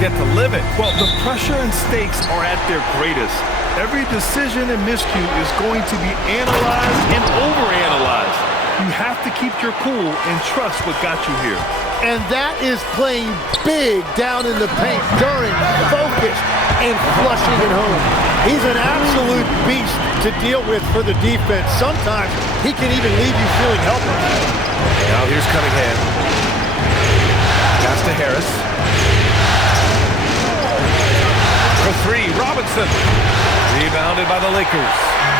get to live it. Well, the pressure and stakes are at their greatest. Every decision and miscue is going to be analyzed and overanalyzed. You have to keep your cool and trust what got you here. And that is playing big down in the paint. Duren focused and flushing it home. He's an absolute beast to deal with for the defense. Sometimes he can even leave you feeling helpless. Now here's Cunningham. Pass to Harris. For three, Robinson. Rebounded by the Lakers.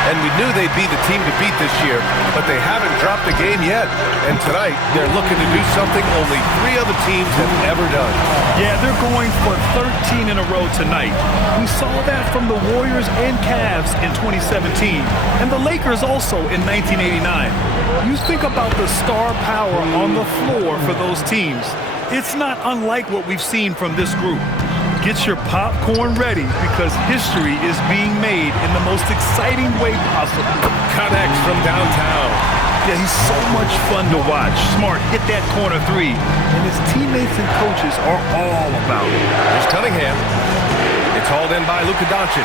And we knew they'd be the team to beat this year, but they haven't dropped a game yet. And tonight, they're looking to do something only 3 other teams have ever done. Yeah, they're going for 13 in a row tonight. We saw that from the Warriors and Cavs in 2017, and the Lakers also in 1989. You think about the star power on the floor for those teams. It's not unlike what we've seen from this group. Get your popcorn ready because history is being made in the most exciting way possible. Connects from downtown. Yeah, he's so much fun to watch. Smart hit that corner 3, and his teammates and coaches are all about it. Here's Cunningham. It's hauled in by Luka Doncic.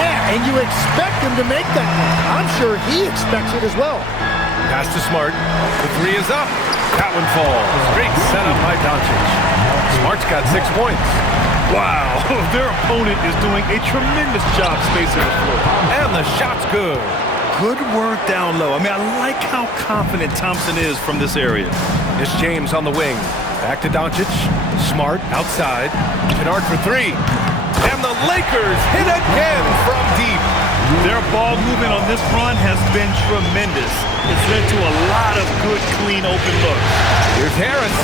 Yeah, and you expect him to make that one. I'm sure he expects it as well. Pass to Smart. The 3 is up. That one falls. Great setup by Doncic. Smart's got 6 points. Wow, their opponent is doing a tremendous job spacing the floor. And the shot's good. Good work down low. I mean, I like how confident Thompson is from this area. It's James on the wing. Back to Doncic. Smart outside. Kennard for 3. And the Lakers hit again from deep. Their ball movement on this run has been tremendous. It's led to a lot of good, clean, open looks. Here's Harris.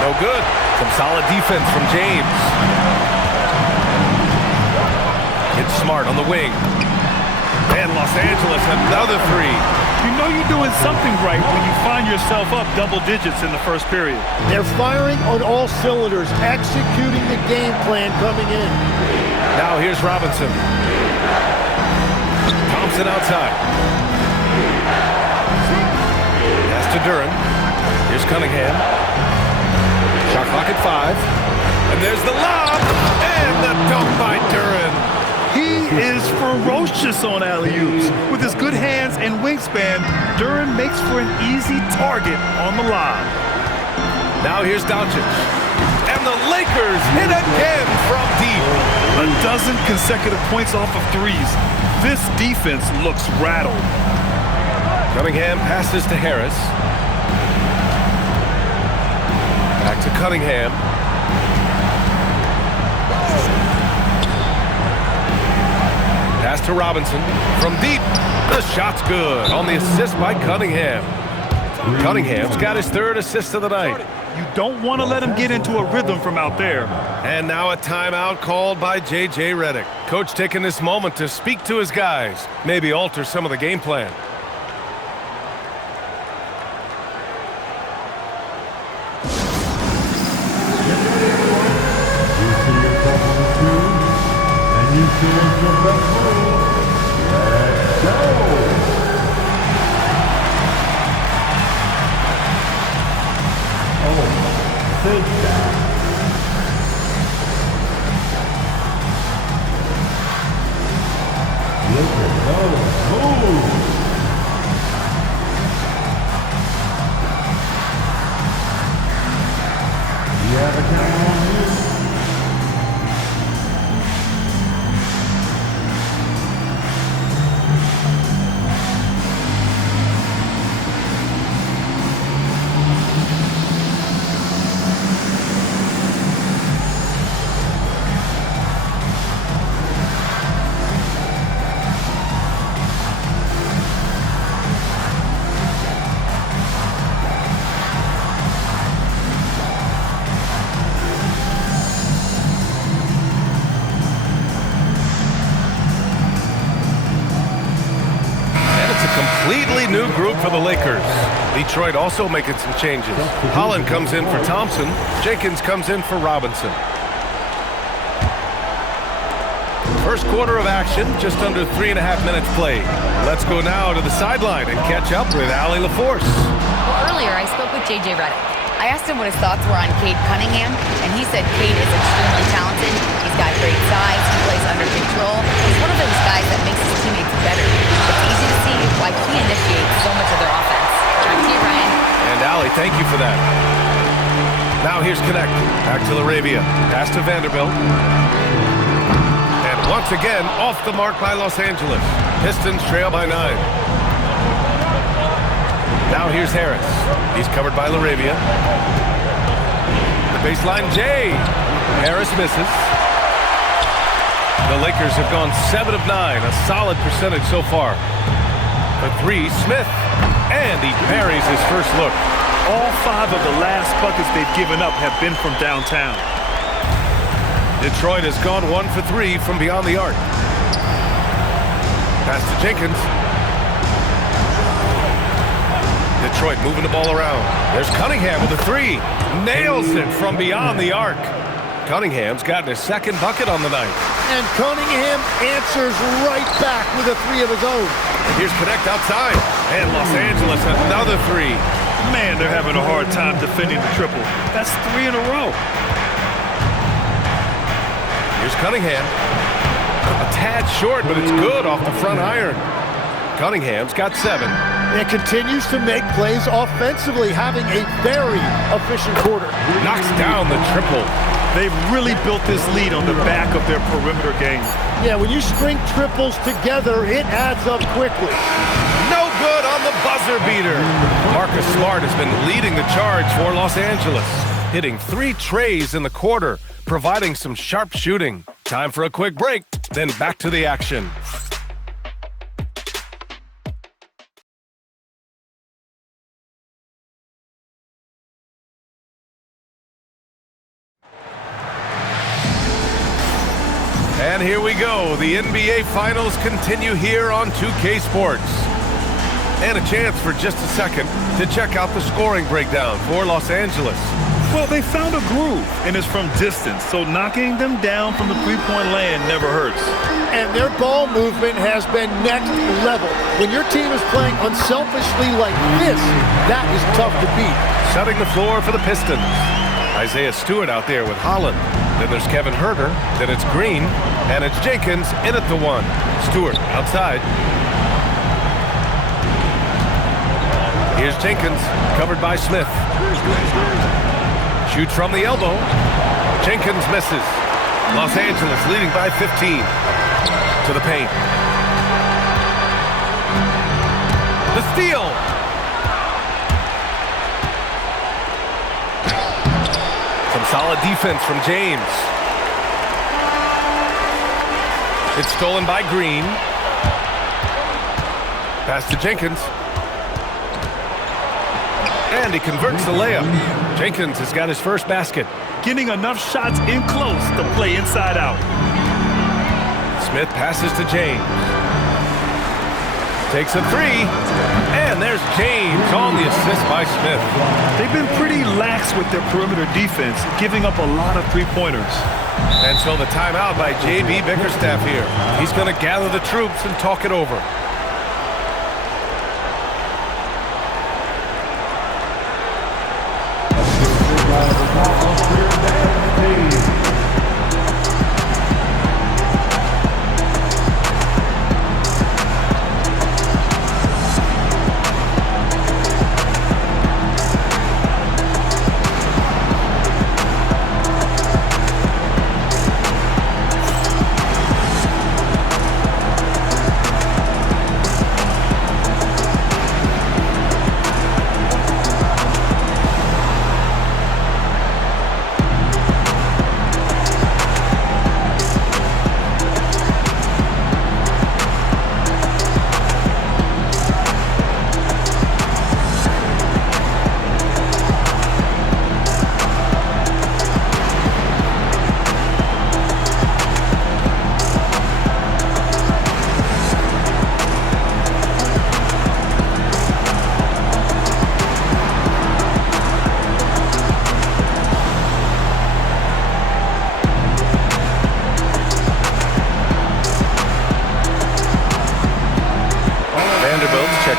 No good. Some solid defense from James. It's Smart on the wing. And Los Angeles, another 3. You know you're doing something right when you find yourself up double digits in the first period. They're firing on all cylinders, executing the game plan coming in. Now here's Robinson. Thompson outside. Pass to Duren. Here's Cunningham. Shot clock at 5. And there's the lob. And the dunk by Duren. He is ferocious on alley-oops. With his good hands and wingspan, Duren makes for an easy target on the lob. Now here's Doncic. And the Lakers hit again from deep. A dozen consecutive points off of 3s. This defense looks rattled. Cunningham passes to Harris. Back to Cunningham. Pass to Robinson. From deep. The shot's good on the assist by Cunningham. Cunningham's got his 3rd assist of the night. You don't want to let him get into a rhythm from out there. And now a timeout called by J.J. Redick. Coach taking this moment to speak to his guys. Maybe alter some of the game plan. Completely new group for the Lakers. Detroit also making some changes. Holland comes in for Thompson. Jenkins comes in for Robinson. First quarter of action, just under 3.5 minutes played. Let's go now to the sideline and catch up with Allie LaForce. Well, earlier I spoke with J.J. Redick. I asked him what his thoughts were on Cade Cunningham, and he said Cade is extremely talented. He's got great size. He plays under control. He's one of those guys that makes his teammates better. It's easy to see why he initiates so much of their offense. Back to you, Ryan. And Allie, thank you for that. Now here's Connect. Back to Laravia. Pass to Vanderbilt. And once again, off the mark by Los Angeles. Pistons trail by 9. Now here's Harris. He's covered by Laravia. The baseline, Jay. Harris misses. The Lakers have gone 7 of 9, a solid percentage so far. For 3, Smith. And he parries his first look. All 5 of the last buckets they've given up have been from downtown. Detroit has gone 1 for 3 from beyond the arc. Pass to Jenkins. Detroit moving the ball around. There's Cunningham with a 3. Nails it from beyond the arc. Cunningham's gotten his second bucket on the night. And Cunningham answers right back with a 3 of his own. And here's Connect outside. And Los Angeles another 3. Man, they're having a hard time defending the triple. That's 3 in a row. Here's Cunningham. A tad short, but it's good off the front iron. Cunningham's got 7. And continues to make plays offensively, having a very efficient quarter. Knocks down the triple. They've really built this lead on the back of their perimeter game. Yeah, when you string triples together, it adds up quickly. No good on the buzzer beater. Marcus Smart has been leading the charge for Los Angeles, hitting 3 trays in the quarter, providing some sharp shooting. Time for a quick break, then back to the action. And here we go. The NBA Finals continue here on 2K Sports. And a chance for just a second to check out the scoring breakdown for Los Angeles. Well, they found a groove, and it's from distance, so knocking them down from the three-point land never hurts. And their ball movement has been next level. When your team is playing unselfishly like this, that is tough to beat. Setting the floor for the Pistons. Isaiah Stewart out there with Holland. Then there's Kevin Huerter. Then it's Green. And it's Jenkins in at the 1. Stewart outside. Here's Jenkins, covered by Smith. Shoots from the elbow. Jenkins misses. Los Angeles leading by 15. To the paint. The steal. Some solid defense from James. It's stolen by Green. Pass to Jenkins. And he converts the layup. Jenkins has got his first basket. Getting enough shots in close to play inside out. Smith passes to James. Takes a 3. And there's James on the assist by Smith. They've been pretty lax with their perimeter defense, giving up a lot of three-pointers. And so the timeout by J.B. Bickerstaff here. He's going to gather the troops and talk it over.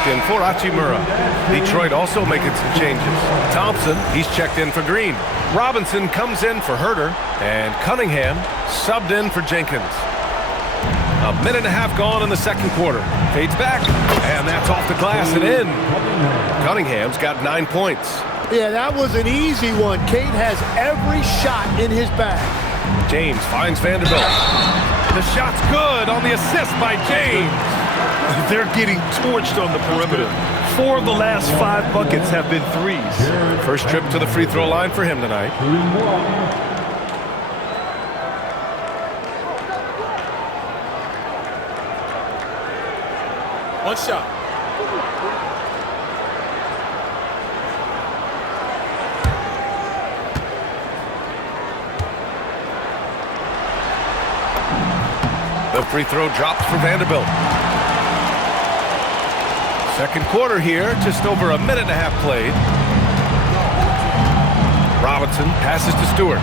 checked in for Hachimura. Detroit also making some changes. Thompson, he's checked in for Green. Robinson comes in for Herter. And Cunningham subbed in for Jenkins. A minute and a half gone in the second quarter. Fades back, and that's off the glass and in. Cunningham's got 9 points. Yeah, that was an easy one. Cade has every shot in his bag. James finds Vanderbilt. The shot's good on the assist by James. They're getting torched on the perimeter. 4 of the last 5 buckets have been threes. First trip to the free throw line for him tonight. One shot. The free throw drops for Vanderbilt. Second quarter here, just over a minute and a half played. Robinson passes to Stewart.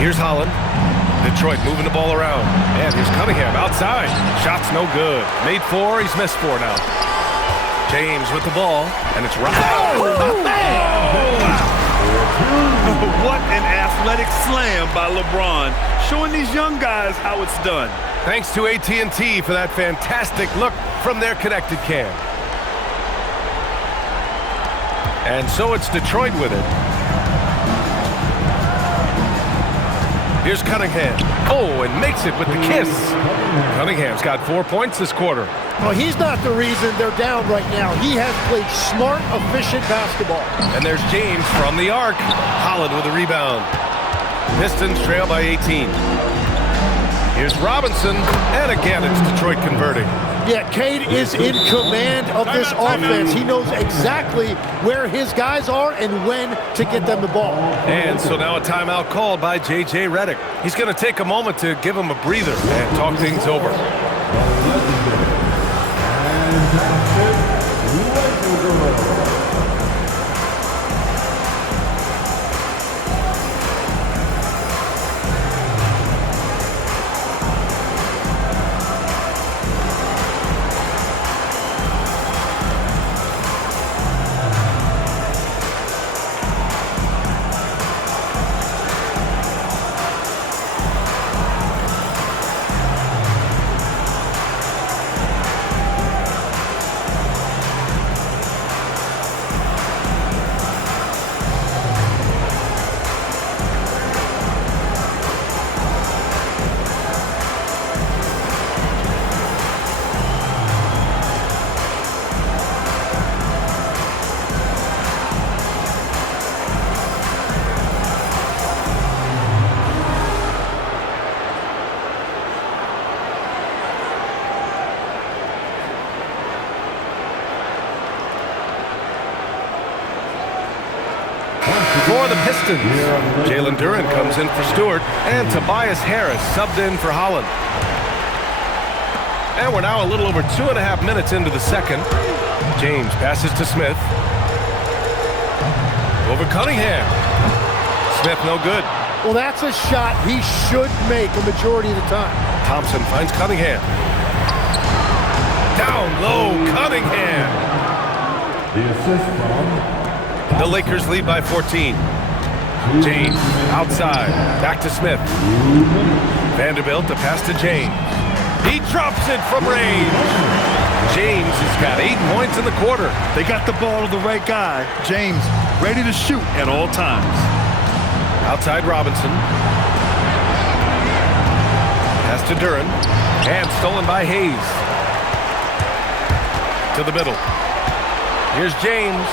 Here's Holland. Detroit moving the ball around. And here's Cunningham outside. Shot's no good. Made 4, he's missed 4 now. James with the ball, and it's right. What an athletic slam by LeBron, showing these young guys how it's done. Thanks to AT&T for that fantastic look from their connected cam. And so it's Detroit with it. Here's Cunningham. Oh, and makes it with the kiss. Cunningham's got 4 points this quarter. Well, he's not the reason they're down right now. He has played smart, efficient basketball. And there's James from the arc. Holland with a rebound. Pistons trail by 18. Here's Robinson, and again it's Detroit converting. Yeah, Cade is in command of this offense. He knows exactly where his guys are and when to get them the ball. And so now a timeout called by J.J. Redick. He's going to take a moment to give him a breather and talk things over. For the Pistons, Jalen Duren comes in for Stewart, and Tobias Harris subbed in for Holland. And we're now a little over 2.5 minutes into the second. James passes to Smith. Over Cunningham. Smith no good. Well, that's a shot he should make a majority of the time. Thompson finds Cunningham. Down low, Cunningham. The assist from The Lakers lead by 14. James outside, back to Smith. Vanderbilt, the pass to James. He drops it from range. James has got 8 points in the quarter. They got the ball to the right guy. James ready to shoot at all times. Outside Robinson. Pass to Duren. And stolen by Hayes. To the middle. Here's James.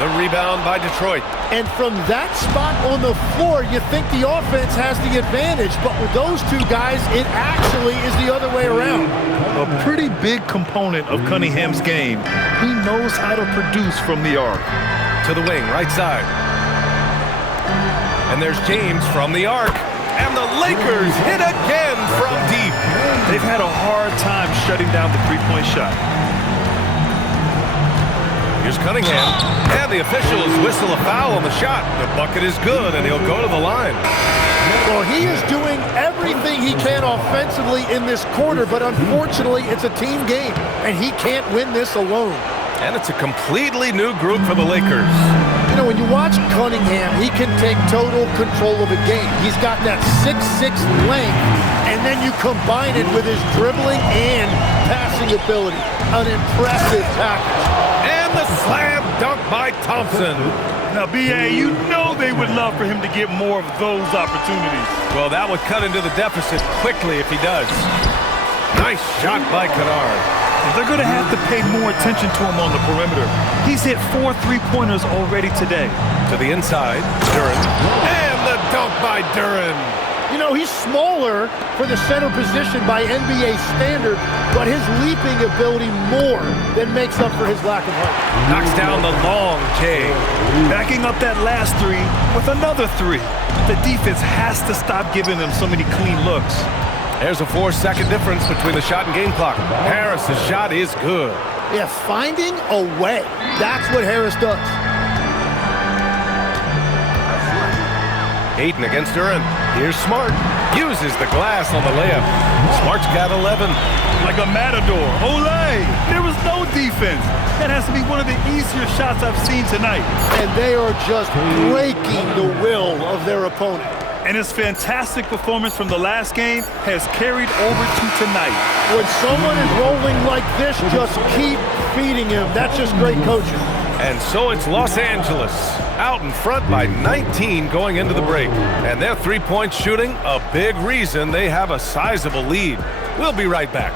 The rebound by Detroit. And from that spot on the floor, you think the offense has the advantage. But with those two guys, it actually is the other way around. A pretty big component of Cunningham's game. He knows how to produce from the arc. To the wing, right side. And there's James from the arc. And the Lakers hit again from deep. They've had a hard time shutting down the three-point shot. Here's Cunningham, and the officials whistle a foul on the shot. The bucket is good, and he'll go to the line. Well, he is doing everything he can offensively in this quarter, but unfortunately, it's a team game, and he can't win this alone. And it's a completely new group for the Lakers. You know, when you watch Cunningham, he can take total control of a game. He's got that 6'6" length, and then you combine it with his dribbling and passing ability. An impressive package. And the slam dunk by Thompson. Now, B.A., you know they would love for him to get more of those opportunities. Well, that would cut into the deficit quickly if he does. Nice shot by Kennard. They're going to have to pay more attention to him on the perimeter. He's hit 4 3-pointers already today. To the inside, Duren. And the dunk by Duren. You know, he's smaller for the center position by NBA standard, but his leaping ability more than makes up for his lack of height. Knocks down the long J. Backing up that last three with another three. The defense has to stop giving them so many clean looks. There's a 4-second difference between the shot and game clock. Harris's shot is good. Yeah, finding a way. That's what Harris does. Ayton against Duren. Here's Smart. Uses the glass on the layup. Smart's got 11. Like a matador. Olay! There was no defense. That has to be one of the easier shots I've seen tonight. And they are just breaking the will of their opponent. And his fantastic performance from the last game has carried over to tonight. When someone is rolling like this, just keep feeding him. That's just great coaching. And so it's Los Angeles out in front by 19 going into the break. And their three-point shooting, a big reason they have a sizable lead. We'll be right back.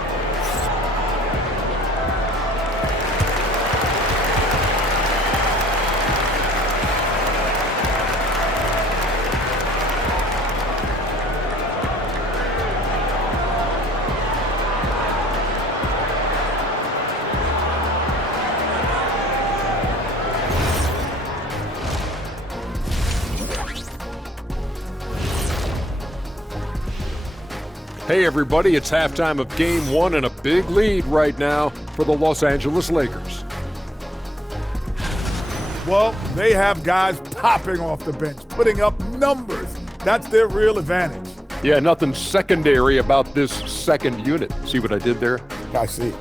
Hey everybody, it's halftime of Game 1 and a big lead right now for the Los Angeles Lakers. Well, they have guys popping off the bench, putting up numbers. That's their real advantage. Yeah, nothing secondary about this second unit. See what I did there? I see.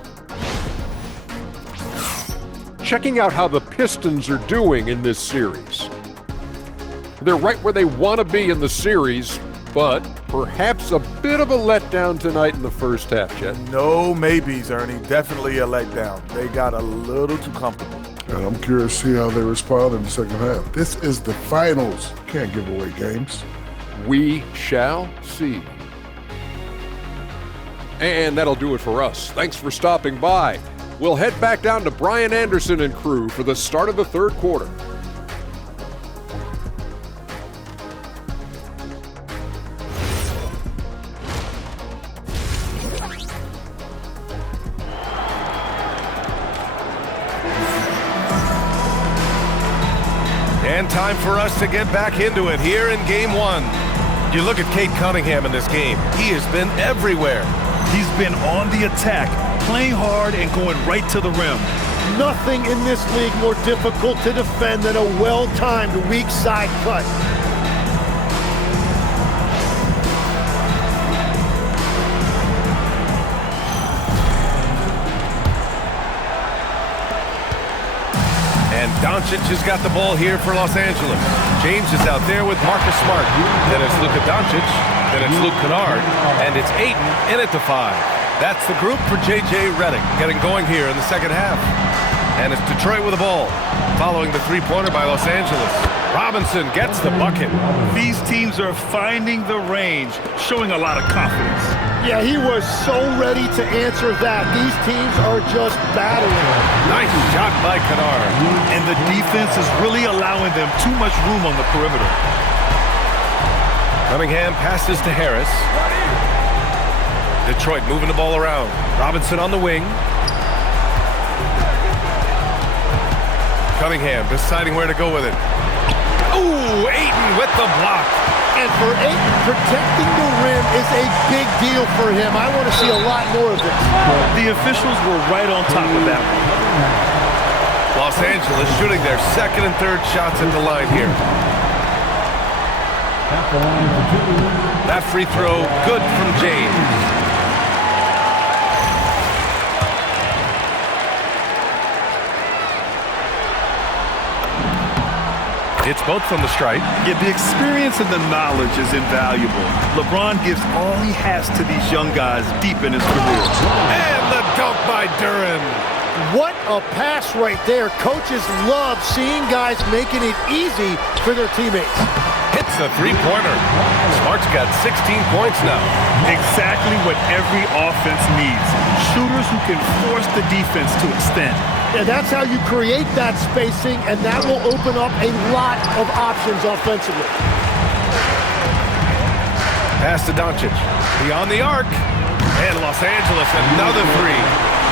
Checking out how the Pistons are doing in this series. They're right where they want to be in the series, but perhaps a bit of a letdown tonight in the first half, Chet. No maybes, Ernie. Definitely a letdown. They got a little too comfortable. And I'm curious to see how they respond in the second half. This is the finals. Can't give away games. We shall see. And that'll do it for us. Thanks for stopping by. We'll head back down to Brian Anderson and crew for the start of the third quarter. And time for us to get back into it here in Game 1. You look at Cade Cunningham in this game. He has been everywhere. He's been on the attack, playing hard and going right to the rim. Nothing in this league more difficult to defend than a well-timed weak side cut. And Doncic has got the ball here for Los Angeles. James is out there with Marcus Smart. Then it's Luka Doncic. Then it's Luke Kennard. And it's Ayton in at the 5. That's the group for J.J. Redick getting going here in the second half. And it's Detroit with the ball, following the three-pointer by Los Angeles. Robinson gets the bucket. These teams are finding the range, showing a lot of confidence. Yeah, he was so ready to answer that. These teams are just battling. Nice shot by Kennard. And the defense is really allowing them too much room on the perimeter. Cunningham passes to Harris. Detroit moving the ball around. Robinson on the wing. Cunningham deciding where to go with it. Ooh, Ayton with the block. And for Ayton, protecting the rim is a big deal for him. I want to see a lot more of it. The officials were right on top of that one. Los Angeles shooting their second and third shots at the line here. At the line for two. That free throw, good from James. It's both from the stripe. Yeah, the experience and the knowledge is invaluable. LeBron gives all he has to these young guys deep in his career. And the dunk by Duren. What a pass right there. Coaches love seeing guys making it easy for their teammates. Hits a three-pointer. Smart's got 16 points now. Exactly what every offense needs. Shooters who can force the defense to extend. And that's how you create that spacing, and that will open up a lot of options offensively. Pass to Doncic. Beyond the arc. And Los Angeles, another three.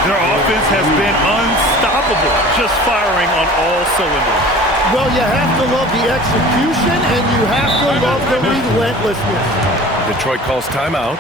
Their offense has been unstoppable, just firing on all cylinders. Well, you have to love the execution, and you have to love the relentlessness. Detroit calls timeout.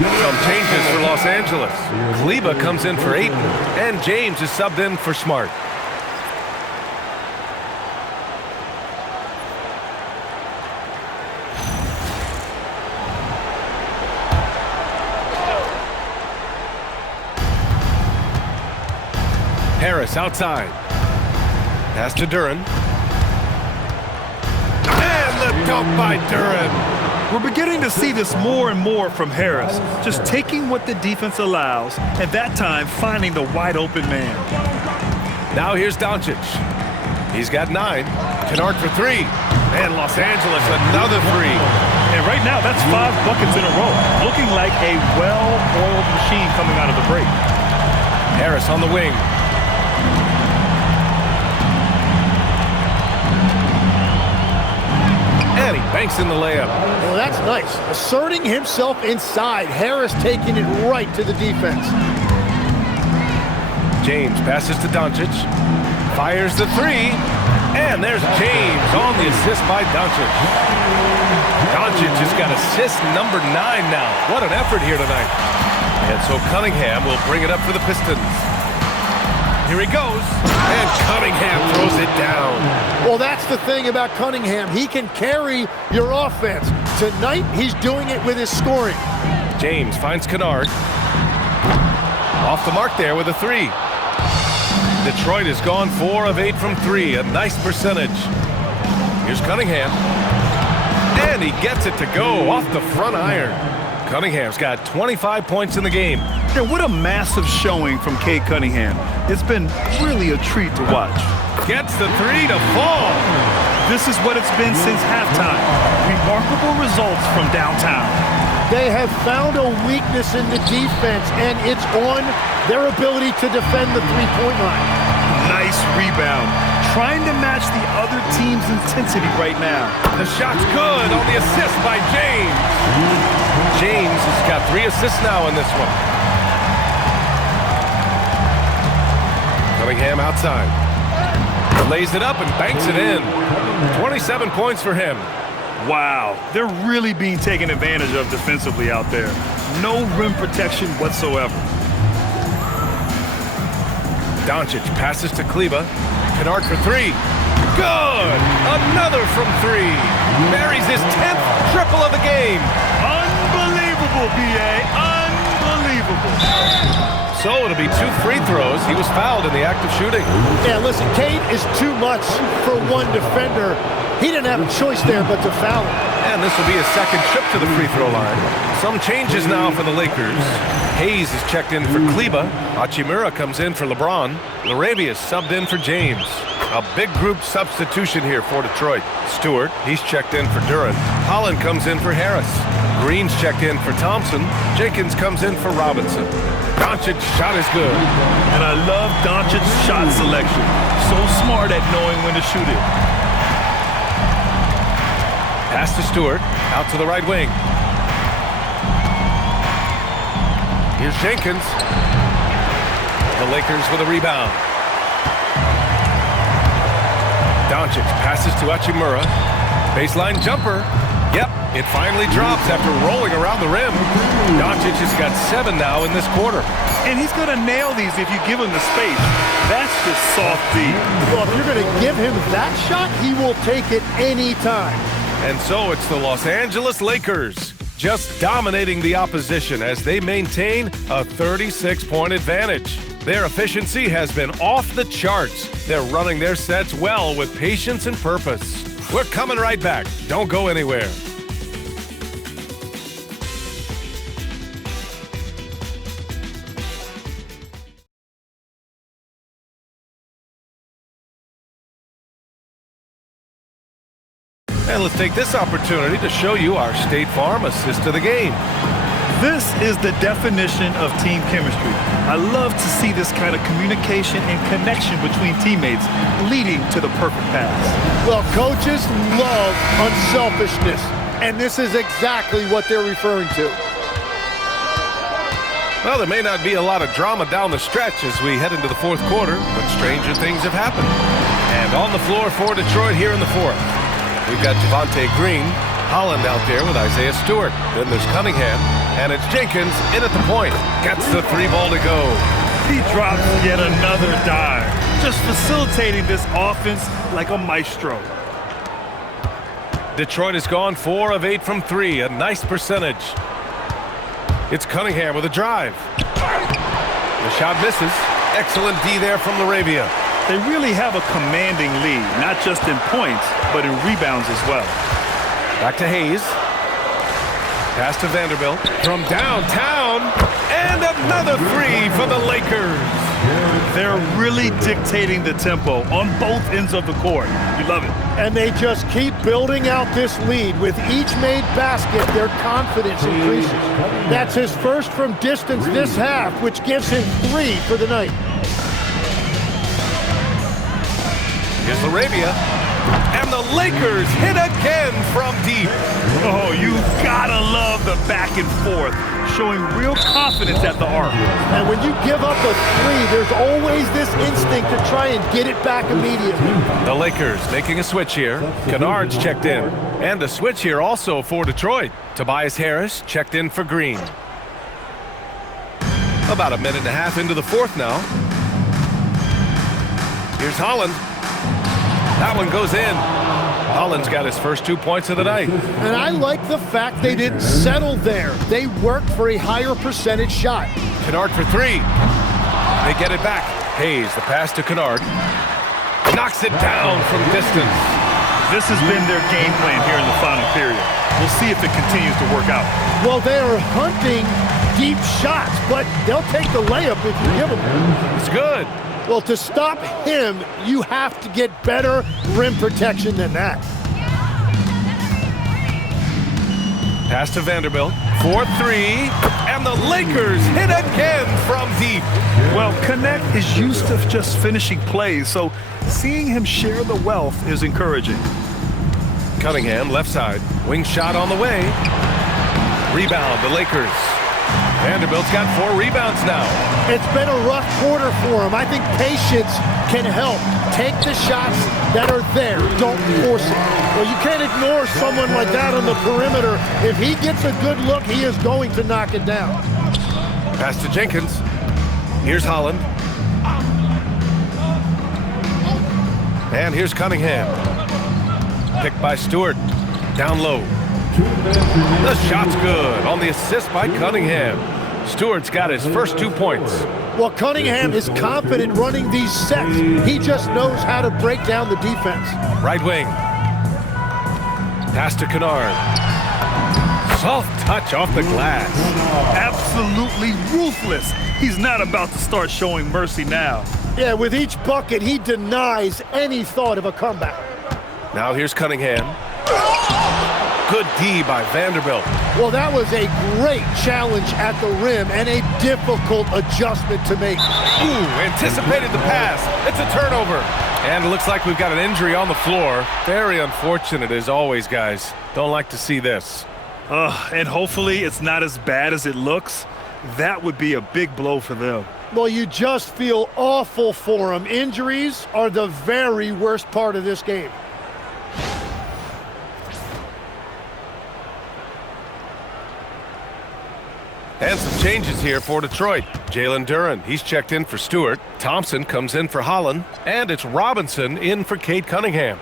Some changes for Los Angeles. Kleba comes in for Ayton, and James is subbed in for Smart. Harris outside. Pass to Duren. And the dunk by Duren. We're beginning to see this more and more from Harris, just taking what the defense allows, and that time finding the wide open man. Now here's Doncic. He's got 9. Kennard for 3. And Los Angeles, another 3. And right now, that's 5 buckets in a row, looking like a well-oiled machine coming out of the break. Harris on the wing. And he banks in the layup. Well, that's nice. Asserting himself inside. Harris taking it right to the defense. James passes to Doncic. Fires the 3. And there's James on the assist by Doncic. Doncic has got assist number 9 now. What an effort here tonight. And so Cunningham will bring it up for the Pistons. Here he goes, and Cunningham throws it down. Well, that's the thing about Cunningham. He can carry your offense. Tonight, he's doing it with his scoring. James finds Kennard. Off the mark there with a 3. Detroit has gone 4 of 8 from 3, a nice percentage. Here's Cunningham. And he gets it to go off the front iron. Cunningham's got 25 points in the game. And what a massive showing from Cade Cunningham. It's been really a treat to watch. Gets the 3 to fall. This is what it's been since halftime. Remarkable results from downtown. They have found a weakness in the defense, and it's on their ability to defend the three-point line. Nice rebound. Trying to match the other team's intensity right now. The shot's good on the assist by James. James has got 3 assists now in this one. Cunningham outside. Lays it up and banks it in. 27 points for him. Wow, they're really being taken advantage of defensively out there. No rim protection whatsoever. Doncic passes to Kleba. Kennard for 3. Good! Another from three. Buries his 10th triple of the game. Unbelievable, B.A. Unbelievable. So it'll be 2 free throws. He was fouled in the act of shooting. Yeah, listen, Cade is too much for one defender. He didn't have a choice there but to foul him. And this will be his second trip to the free throw line. Some changes now for the Lakers. Hayes is checked in for Kleba. Hachimura comes in for LeBron. Laravia subbed in for James. A big group substitution here for Detroit. Stewart, he's checked in for Durant. Holland comes in for Harris. Green's checked in for Thompson. Jenkins comes in for Robinson. Doncic's shot is good. And I love Doncic's shot selection. So smart at knowing when to shoot it. Pass to Stewart, out to the right wing. Here's Jenkins. The Lakers with a rebound. Doncic passes to Hachimura. Baseline jumper. Yep, it finally drops after rolling around the rim. Doncic has got 7 now in this quarter. And he's going to nail these if you give him the space. That's just soft D. Well, if you're going to give him that shot, he will take it any time. And so it's the Los Angeles Lakers just dominating the opposition as they maintain a 36-point advantage. Their efficiency has been off the charts. They're running their sets well with patience and purpose. We're coming right back. Don't go anywhere. And let's take this opportunity to show you our State Farm assist of the game. This is the definition of team chemistry. I love to see this kind of communication and connection between teammates leading to the perfect pass. Well, coaches love unselfishness, and this is exactly what they're referring to. Well, there may not be a lot of drama down the stretch as we head into the fourth quarter, but stranger things have happened. And on the floor for Detroit here in the fourth, we've got Javonte Green, Holland out there with Isaiah Stewart. Then there's Cunningham, and it's Jenkins in at the point. Gets the 3-ball to go. He drops yet another dime, just facilitating this offense like a maestro. Detroit has gone 4 of 8 from 3, a nice percentage. It's Cunningham with a drive. The shot misses. Excellent D there from Laravia. They really have a commanding lead, not just in points, but in rebounds as well. Back to Hayes. Pass to Vanderbilt from downtown, and another 3 for the Lakers. They're really dictating the tempo on both ends of the court. You love it. And they just keep building out this lead. With each made basket, their confidence increases. That's his first from distance this half, which gives him 3 for the night. Here's Laravia, and the Lakers hit again from deep. Oh, you gotta love the back and forth, showing real confidence at the arc. And when you give up a 3, there's always this instinct to try and get it back immediately. The Lakers making a switch here. Kennard's checked in. And a switch here also for Detroit. Tobias Harris checked in for Green. About a minute and a half into the fourth now. Here's Holland. That one goes in. Holland's got his first 2 points of the night. And I like the fact they didn't settle there. They worked for a higher percentage shot. Kennard for 3. They get it back. Hayes, the pass to Kennard. Knocks it down from distance. This has been their game plan here in the final period. We'll see if it continues to work out. Well, they are hunting deep shots, but they'll take the layup if you give them. It's good. Well, to stop him, you have to get better rim protection than that. Pass to Vanderbilt for 3, and the Lakers hit again from deep. Well, Connect is used to just finishing plays, so seeing him share the wealth is encouraging. Cunningham, left side. Wing shot on the way. Rebound, the Lakers. Vanderbilt's got 4 rebounds now. It's been a rough quarter for him. I think patience can help. Take the shots that are there. Don't force it. Well, you can't ignore someone like that on the perimeter. If he gets a good look, he is going to knock it down. Pass to Jenkins. Here's Holland. And here's Cunningham. Picked by Stewart. Down low. The shot's good on the assist by Cunningham. Stewart's got his first 2 points. Well, Cunningham is confident running these sets. He just knows how to break down the defense. Right wing. Pass to Kennard. Soft touch off the glass. Absolutely ruthless. He's not about to start showing mercy now. Yeah, with each bucket, he denies any thought of a comeback. Now here's Cunningham. Good D by Vanderbilt. Well, that was a great challenge at the rim and a difficult adjustment to make. Ooh, anticipated the pass. It's a turnover. And it looks like we've got an injury on the floor. Very unfortunate as always, guys. Don't like to see this. And hopefully it's not as bad as it looks. That would be a big blow for them. Well, you just feel awful for him. Injuries are the very worst part of this game. And some changes here for Detroit. Jalen Duren, he's checked in for Stewart. Thompson comes in for Holland. And it's Robinson in for Cade Cunningham.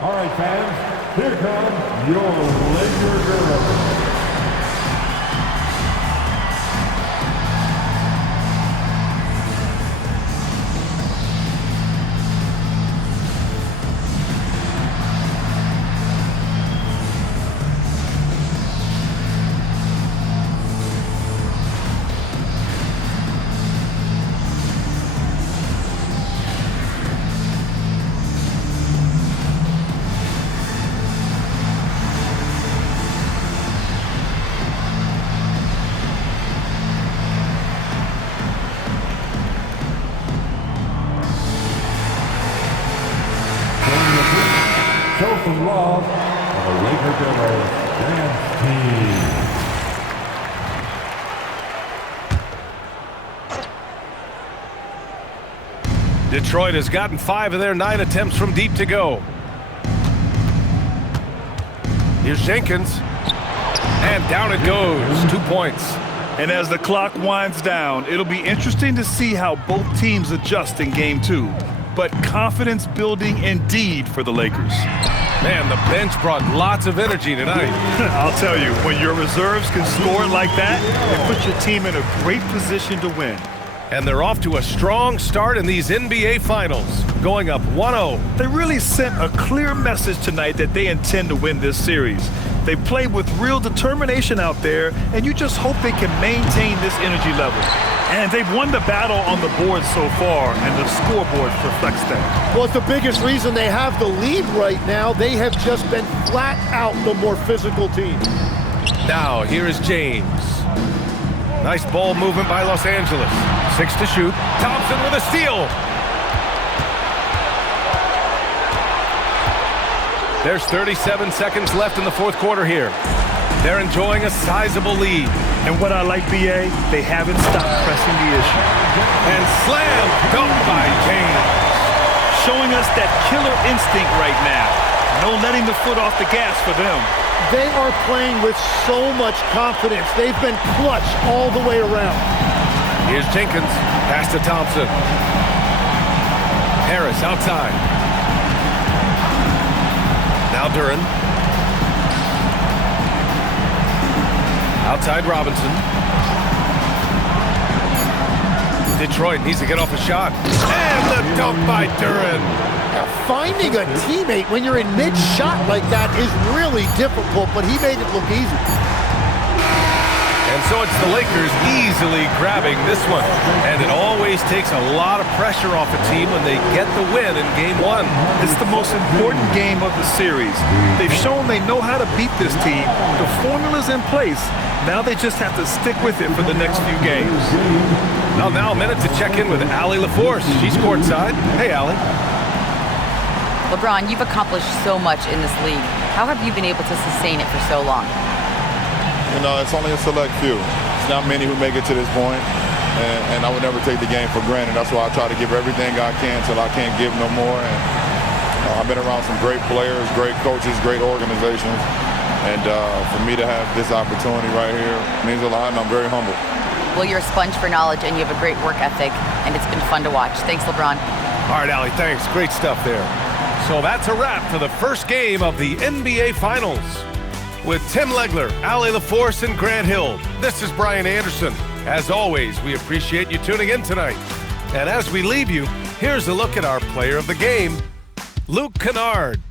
All right, fans, here come your Laker girls. Show some love for the Laker Girls Dance Team. Detroit has gotten 5 of their 9 attempts from deep to go. Here's Jenkins. And down it goes. 2 points. And as the clock winds down, it'll be interesting to see how both teams adjust in Game 2. But confidence building indeed for the Lakers. Man, the bench brought lots of energy tonight. I'll tell you, when your reserves can score like that, it puts your team in a great position to win. And they're off to a strong start in these NBA Finals, going up 1-0. They really sent a clear message tonight that they intend to win this series. They played with real determination out there, and you just hope they can maintain this energy level. And they've won the battle on the board so far, and the scoreboard reflects that. Well, it's the biggest reason they have the lead right now. They have just been flat out the more physical team. Now, here is James. Nice ball movement by Los Angeles. 6 to shoot. Thompson with a steal. There's 37 seconds left in the fourth quarter here. They're enjoying a sizable lead. And what I like, BA, they haven't stopped pressing the issue. And slam dunk by James. Showing us that killer instinct right now. No letting the foot off the gas for them. They are playing with so much confidence. They've been clutch all the way around. Here's Jenkins. Pass to Thompson. Harris outside. Now Duren. Outside Robinson. Detroit needs to get off a shot. And the dunk by Duren. Finding a teammate when you're in mid-shot like that is really difficult, but he made it look easy. And so it's the Lakers easily grabbing this one. And it always takes a lot of pressure off a team when they get the win in Game 1. It's the most important game of the series. They've shown they know how to beat this team. The formula's in place. Now they just have to stick with it for the next few games. Well, now a minute to check in with Allie LaForce. She's courtside. Hey, Allie. LeBron, you've accomplished so much in this league. How have you been able to sustain it for so long? You know, it's only a select few. It's not many who make it to this point. and I would never take the game for granted. That's why I try to give everything I can till I can't give no more. And I've been around some great players, great coaches, great organizations. And for me to have this opportunity right here means a lot, and I'm very humbled. Well, you're a sponge for knowledge, and you have a great work ethic, and it's been fun to watch. Thanks, LeBron. All right, Allie, thanks. Great stuff there. So that's a wrap for the first game of the NBA Finals. With Tim Legler, Allie LaForce, and Grant Hill, this is Brian Anderson. As always, we appreciate you tuning in tonight. And as we leave you, here's a look at our player of the game, Luke Kennard.